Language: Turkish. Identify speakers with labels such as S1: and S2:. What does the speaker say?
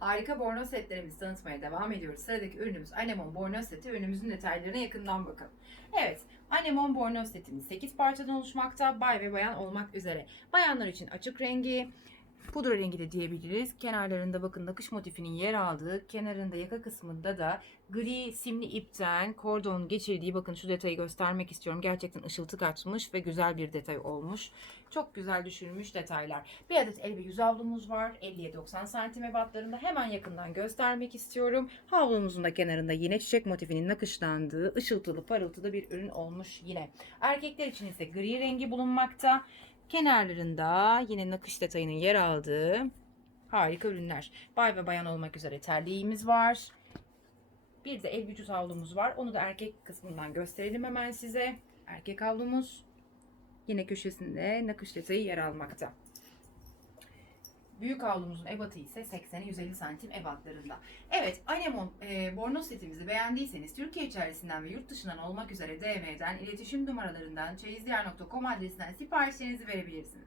S1: Harika bornoz setlerimizi tanıtmaya devam ediyoruz. Sıradaki ürünümüz Anemon bornoz seti. Ürünümüzün detaylarına yakından bakalım. Evet, Anemon bornoz setimiz 8 parçadan oluşmakta. Bay ve bayan olmak üzere. Bayanlar için açık rengi, pudra rengi de diyebiliriz. Kenarlarında bakın nakış motifinin yer aldığı, kenarında yaka kısmında da gri simli ipten kordon geçirdiği bakın şu detayı göstermek istiyorum. Gerçekten ışıltı kaçmış ve güzel bir detay olmuş. Çok güzel düşünülmüş detaylar. Bir adet el ve yüz havlumuz var. 50'ye 90 santim ebatlarında. Hemen yakından göstermek istiyorum. Havlumuzun da kenarında yine çiçek motifinin nakışlandığı ışıltılı parıltılı bir ürün olmuş yine. Erkekler için ise gri rengi bulunmakta. Kenarlarında yine nakış detayının yer aldığı harika ürünler. Bay ve bayan olmak üzere terliğimiz var. Bir de el vücut havlumuz var. Onu da erkek kısmından gösterelim hemen size. Erkek havlumuz. Yine köşesinde nakış detayı yer almakta. Büyük havlumuzun ebatı ise 80'e 150 santim ebatlarında. Evet, Anemon e, bornoz setimizi beğendiyseniz Türkiye içerisinden ve yurt dışından olmak üzere DM'den, iletişim numaralarından, çeyizdiğer.com adresinden siparişlerinizi verebilirsiniz.